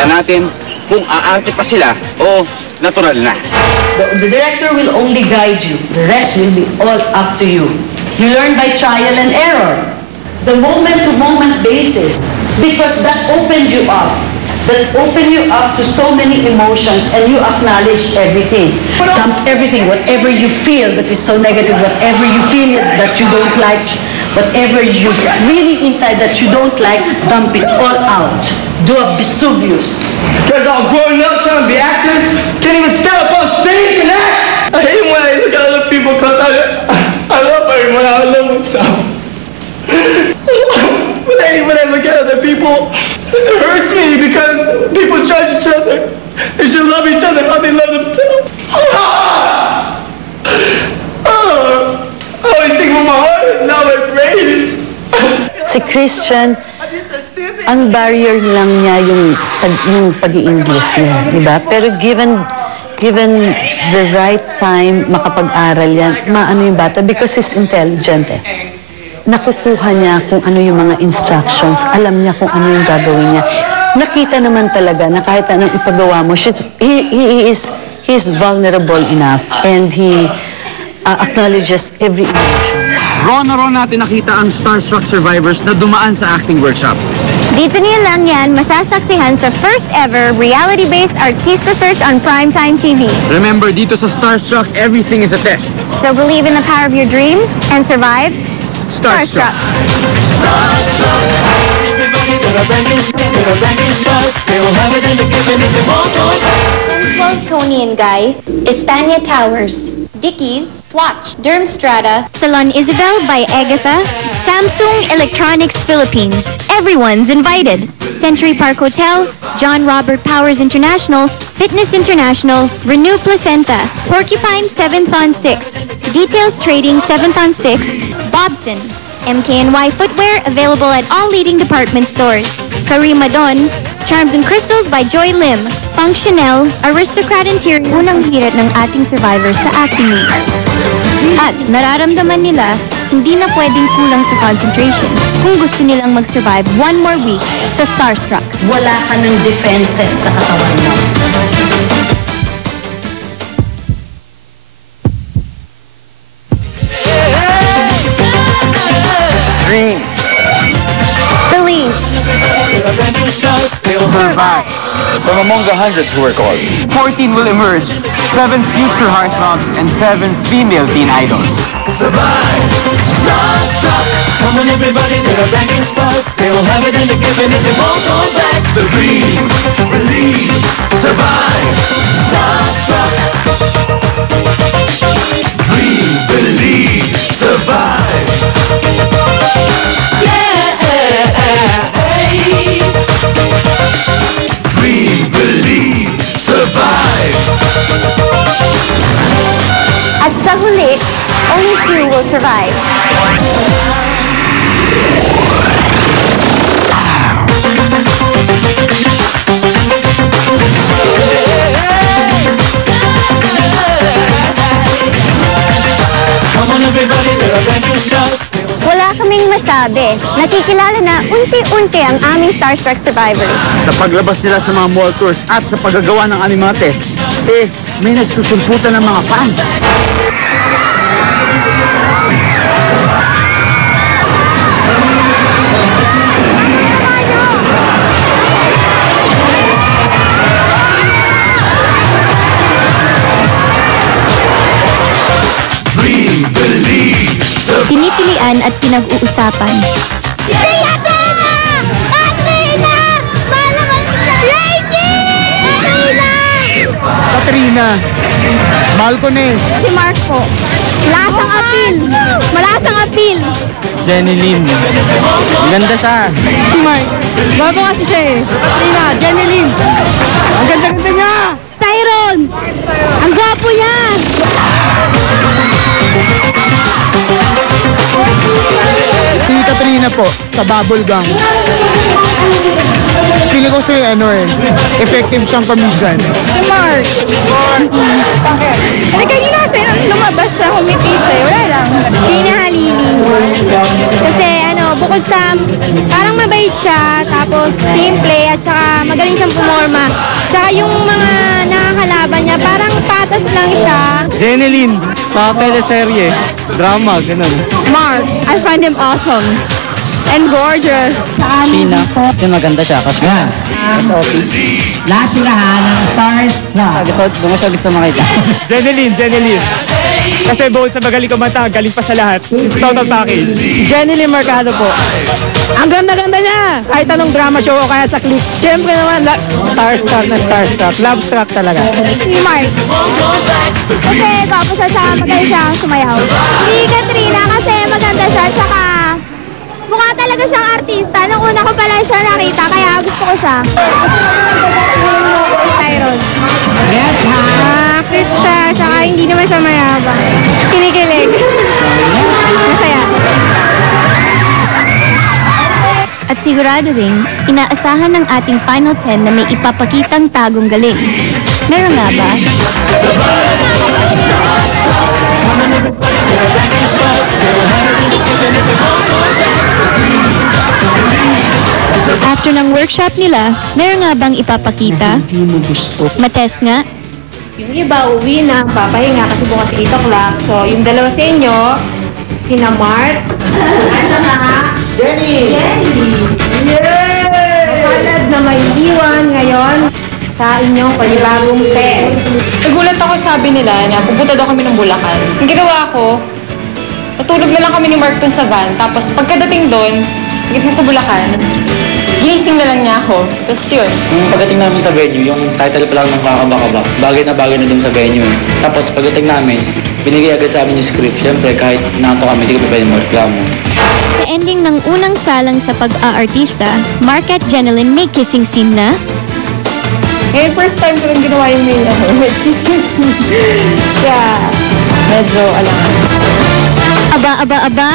Tingnan natin kung aarte pa sila o natural na. The director will only guide you. The rest will be all up to you. You learn by trial and error. The moment-to-moment basis, because that opened you up. That opened you up to so many emotions, and you acknowledge everything. Dump everything, whatever you feel that is so negative, whatever you feel that you don't like, whatever you really inside that you don't like, dump it all out. Do a Vesuvius. Because all growing up trying to be actors, can't even stand up on stage and act. I hate when I look at other people because I love everyone, I love myself. But when I look at other people, it hurts me because people judge each other. They should love each other how they love themselves. I always think with my heart, now my brain. Si Christian, ang barrier lang niya yung pag-i-English niya, di ba? Pero given the right time, makapag-aral yan, maano yung bata because he's intelligent eh. Nakukuha niya kung ano yung mga instructions, alam niya kung ano yung gagawin niya. Nakita naman talaga na kahit anong ipagawa mo, he is vulnerable enough and he acknowledges every emotion. Raw na raw natin nakita ang starstruck survivors na dumaan sa acting workshop. Dito niyo lang yan masasaksihan sa first ever reality-based artista search on Primetime TV. Remember, dito sa Starstruck, everything is a test. So believe in the power of your dreams and survive Starstruck. Senswell's Tony and Guy, Espana Towers, Dickies, Swatch, Dermstrata, Salon Isabel by Agatha, Samsung Electronics Philippines. Everyone's invited. Century Park Hotel, John Robert Powers International, Fitness International, Renew Placenta, Porcupine 7th on 6th, Details Trading 7th on 6th, Bobson, MKNY Footwear available at all leading department stores, Karima Don, Charms and Crystals by Joy Lim, Funk Chanel, Aristocrat Interior, unang hirit ng ating survivors sa acting week. At nararamdaman nila, hindi na pwedeng kulang sa concentration kung gusto nilang mag-survive one more week sa Starstruck. Wala ka ng defenses sa katawan mo. Dream. Believe. Survive. From among the hundreds who were called, 14 will emerge, 7 future heartthrobs, and 7 female teen idols. Survive. Starstruck. Come on everybody, there are ranking stars. They will have it and they're giving it, they won't go back. The dream, believe, survive. Starstruck. Dream, believe, survive. Yeah, hey. Dream, believe, survive. At sa huli, only 2 will survive. Wala kaming masabi. Nakikilala na unti-unti ang aming Starstruck survivors. Sa paglabas nila sa mga mall tours at sa paggagawa ng aming mga tests, may nagsusulputan ng mga fans. Pinipilian at pinag-uusapan. Si Athena! Athena! Mahal naman siya! Lady! Athena! Katrina, mahal ko na eh. Si Marco. Lasang apil. Malasang apil. Jenny Lynn. Ganda siya. Si Mark, bago kasi siya eh. Katrina, Jenny Lynn. Ang ganda-ganda niya! Tyron! Ang gwapo niya! Si Katrina po, sa Bubble Gang. Feeling ko si effective siyang comedian. Si Mark. Kasi kanina lumabas siya, humiti siya. Wala lang. Gina Halili. Kasi bukod sa parang mabait siya, tapos simple at saka magaling siyang pumorma. Tsaka yung mga nakakalaban niya, parang patas lang siya. Jeneline, mga teleserye, drama, ganun. Mark, I find him awesome. And gorgeous. Sheena, yung maganda siya. Kasi Lahat sila ha ng stars na. doon ko siya gusto makita. Jeneline. Kasi bukod sa magaling kumanta, galing pa sa lahat. Total package. Jeneline Mercado po. Ang ganda-ganda niya! Kahit anong drama show o kaya sa clip. Siyempre naman, starstruck na starstruck. Love struck talaga. Si Mark. Kasi gwapo siya, tsaka magaling siyang sumayaw. Si Katrina kasi maganda siya, tsaka mukha talaga siyang artista. Nung una ko pala siya nakita, kaya gusto ko siya. Tyron. Yes ha. Cute siya, tsaka hindi naman siya mayabang. Kinikilig. Masaya. At sigurado ring, inaasahan ng ating Final 10 na may ipapakitang tagong galing. Meron nga ba? After ng workshop nila, meron nga bang ipapakita? Hindi mo gusto. Mates nga? Yung iba uwi na, papahinga kasi bukas 8 o'clock. So, yung dalawa sa inyo, sina Mark, Jenny! Yay! Palad na may iwan ngayon sa inyong panibagong pet. Nagulat ako, sabi nila na pupunta daw kami ng Bulacan. Ang ginawa ko, natulog na lang kami ni Mark dun sa van. Tapos pagkadating doon, higit na sa Bulacan, ginising na lang niya ako. Tapos yun. Yung pagdating namin sa venue, yung title pa lang ng Kakabakabak, bagay na dun sa venue. Tapos pagdating namin, binigay agad sa amin yung script. Siyempre, kahit nato kami, hindi ko pa pwede magreklamo. Sa ending ng unang salang sa pag-aartista, Mark at Jeneline may kissing scene na. Ngayon, first time ko rin ginawa yung mail ako. Kaya, medyo alangan. Aba, aba, aba?